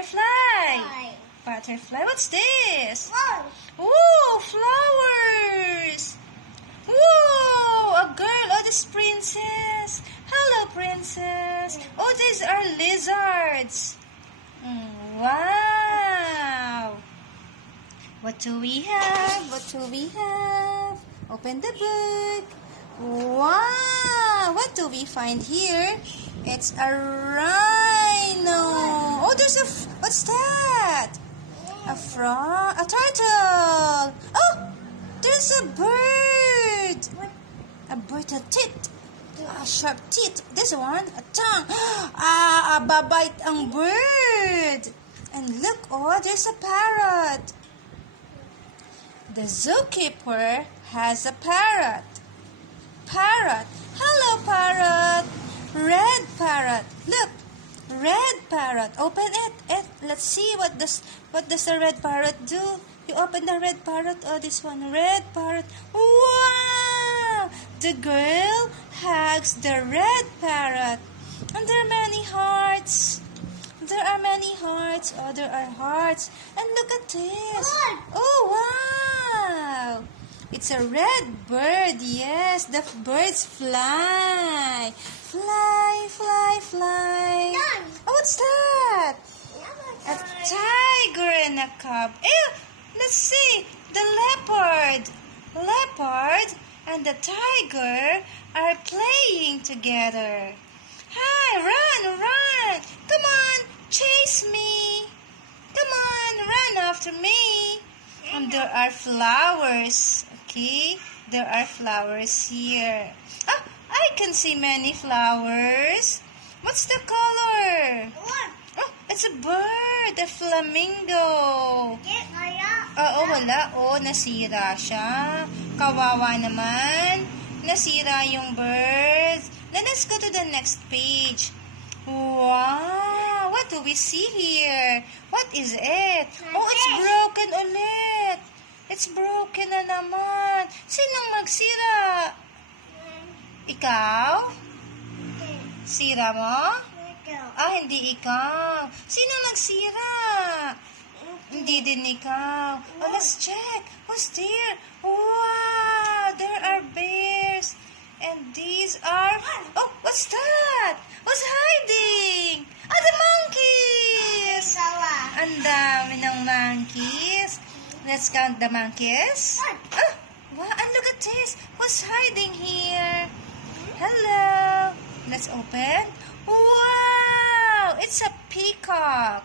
Butterfly. Butterfly. What's this? Wow. Ooh, flowers. Whoa, a girl. Oh, this princess. Hello, princess. Oh, these are lizards. Wow. What do we have? What do we have? Open the book. Wow. What do we find here? It's a rhino. Oh, there's a... What's that? A frog. A turtle. Oh, there's a bird. A bird, a teeth. A sharp teeth. This one, a tongue. Babait ang bird. And look, oh, there's a parrot. The zookeeper has a parrot. Parrot. Hello, parrot. Red parrot. Look, red parrot. Open it. Let's see what does the red parrot do. You open the red parrot. Oh, this one, red parrot. Wow! The girl hugs the red parrot. And there are many hearts. There are many hearts. Oh, there are hearts. And look at this. Oh, wow! It's a red bird. Yes, the birds fly. Fly, fly, fly. Oh, what's that? A tiger and a cub. Ew, let's see. The leopard. Leopard and the tiger are playing together. Hi, run, run. Come on, chase me. Come on, run after me. And there are flowers. Okay, there are flowers here. Oh, I can see many flowers. What's the color? Oh, it's a bird, a flamingo. Oo, wala. Oh, nasira siya. Kawawa naman. Nasira yung bird. Then let's go to the next page. Wow! What do we see here? What is it? Oh, it's broken ulit. It's broken na naman. Sinong magsira? Ikaw? Sira mo? Ah, hindi ikaw. Sino nagsira? Hindi din ikaw. Oh, let's check. Who's there? Wow! There are bears. And these are... Oh, what's that? Who's hiding? Ah, the monkeys! Ang dami ng monkeys. Let's count the monkeys. Oh, wow, and look at this. Who's hiding here? Hello. Let's open. Wow! It's a peacock.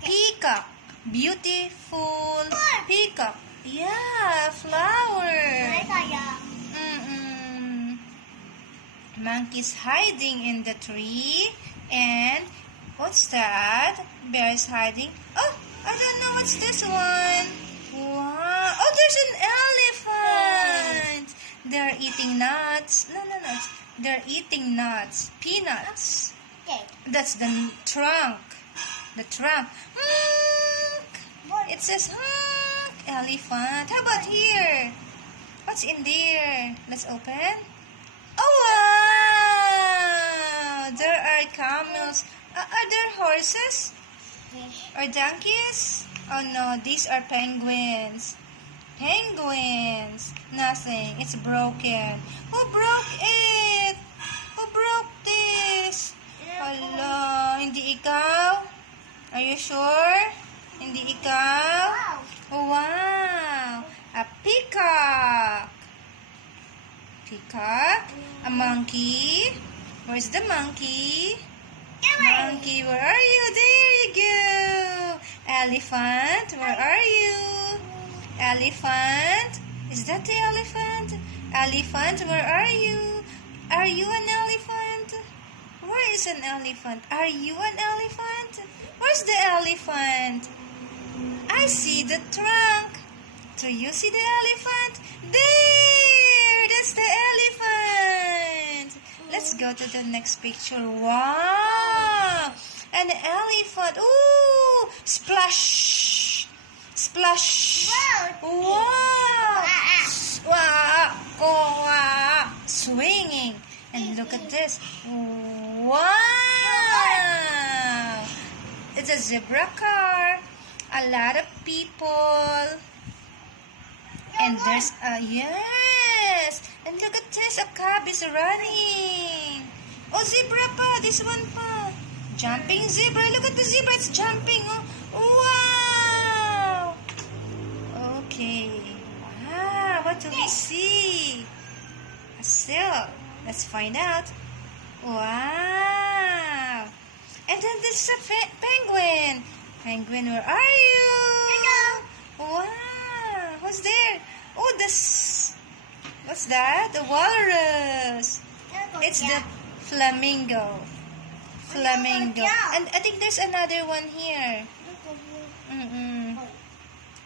Peacock. Beautiful peacock. Yeah, flower. Monkeys hiding in the tree. And what's that? Bears hiding. Oh, I don't know what's this one. Wow. Oh, there's an elephant. They're eating nuts. No. They're eating nuts. Peanuts. That's the trunk. The trunk. It says elephant. How about here? What's in there? Let's open. Oh, wow! There are camels. Are there horses? Or donkeys? Oh, no. These are penguins. Penguins. Nothing. It's broken. Who broke it? Who broke this? Hello. Hindi ikaw? Are you sure? Hindi ikaw? Oh, wow. A peacock. Peacock. A monkey. Where's the monkey? Monkey, where are you? There you go. Elephant, where are you? Elephant. Is that the elephant? Elephant, where are you? Are you an elephant? Where is an elephant? Are you an elephant? Where's the elephant? I see the trunk. Do you see the elephant? There! That's the elephant. Let's go to the next picture. Wow! An elephant. Ooh! Splash! Splash! Wow! Wow! Wow! Swinging. And look at this. Wow! it's a zebra car. A lot of people. And there's yes. And look at this, a cab is running. Oh, zebra pa, this one pa. Jumping zebra. Look at the zebra, it's jumping. Oh, wow. Okay. Wow, what do we see? A seal. Let's find out. Wow. And then this is a penguin. Penguin, where are you? Wow. Who's there? Oh, what's that? The walrus. It's the flamingo. Flamingo. And I think there's another one here.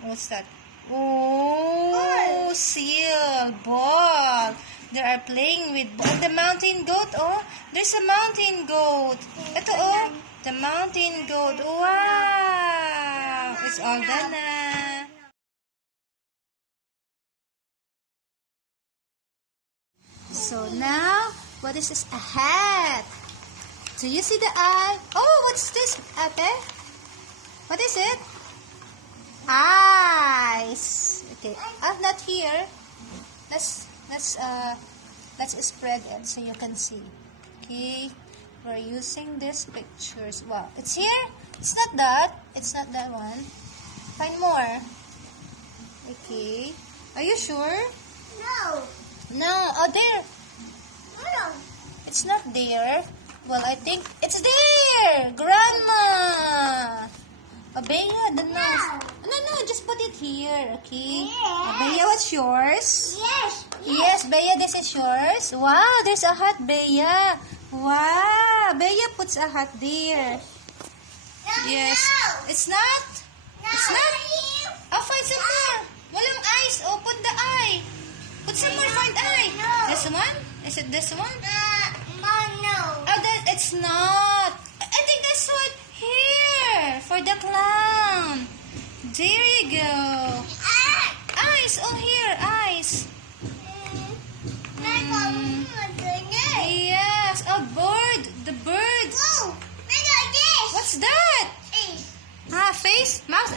What's that? Oh, seal, ball. They are playing with the mountain goat. Oh, there's a mountain goat. Ito, oh, the mountain goat. Wow. It's all done na. So now, what is this? A hat. Do you see the eye? Oh, what's this, Ate? What is it? Eyes. Okay. Not here. Let's spread it so you can see. Okay. We're using these pictures. Wow. It's here. It's not that. It's not that one. Find more. Okay. Are you sure? No. No. Oh, there. No. It's not there. Well, I think it's there. Grandma. Abaya, the nose. No, just put it here, okay? Yes. Abaya, what's yours? Yes. Yes, Bea, this is yours. Wow, there's a hat, Bea. Wow, Bea puts a hat there. No, Yes. No. It's not? No. It's not? Oh, find some more. Walang eyes. Open the eye. Put some more, find eye. No. This one? Is it this one? No. Oh, it's not. I think I saw it here for the clown. There you go. Eyes. Oh, here, eyes. Yes, a bird. The bird. Oh, What's that? Face? Mouth?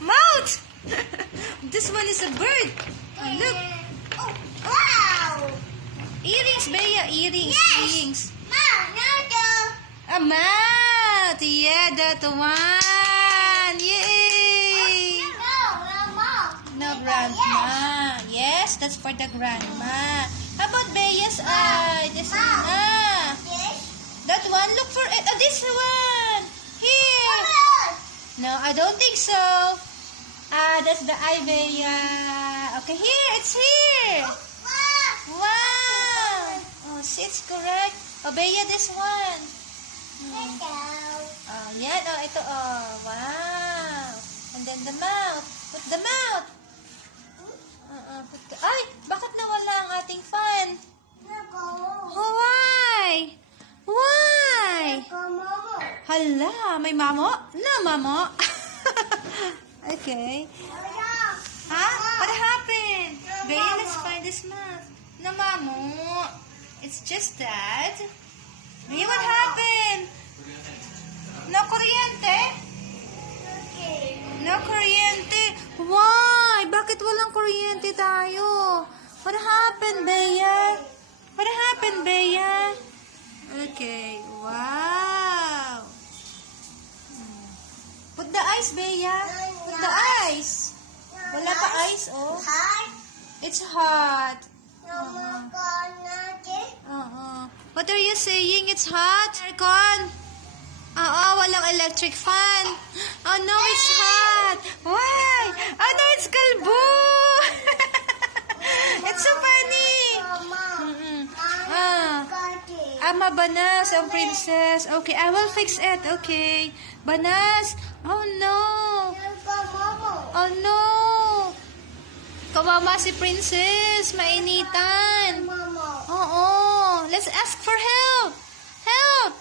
Mouth. This one is a bird. Oh, look. Oh, wow. Earrings, Bea. Earrings. Yes. Earrings. No. A mouth. Yeah, that one. Yay. No, grandma. Yes, that's for the grandma. How about Bea's eye? This one. That one. Look for it. Oh, this one. Here. No, I don't think so. That's the eye, Bea. Okay, here. It's here. Wow. Oh, see, it's correct. Oh, Bea, this one. Oh, yan. Oh, ito. Oh, wow. And then the mouth. Put the mouth. Ay, bakit nawala ang ating fan? Oh, why? Why? Hala, may mamo? No, mamo. Okay. Huh? What happened? Bea, let's find this mouth. No, mamo. It's just that. Bea, what happened? No kuryente? No kuryente. Why? Bakit walang kuryente tayo? What happened, Bea? What happened, Bea? Okay. Wow. Put the ice, Bea. Put the ice. Wala pa ice, oh. It's hot. What are you saying? It's hot? Aircon? Walang electric fan. Oh no, it's hot. Why? Oh no, it's kalbo. It's so funny. Mabanas ang princess. Okay, I will fix it. Okay. Banas. Oh no. Oh no. Kawawa si princess. Mainitan. Oo. Let's ask for help. Help.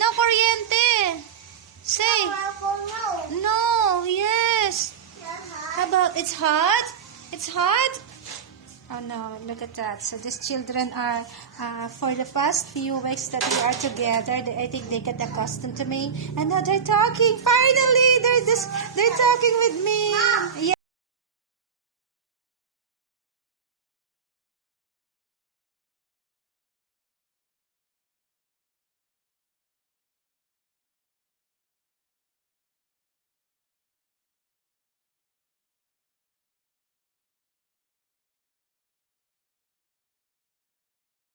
No kuryente. Say. No. Yes. How about it's hot? It's hot? Oh no, look at that. So these children are, for the past few weeks that we are together, I think they get accustomed to me. And now they're talking. Finally, they're talking with me. Yeah.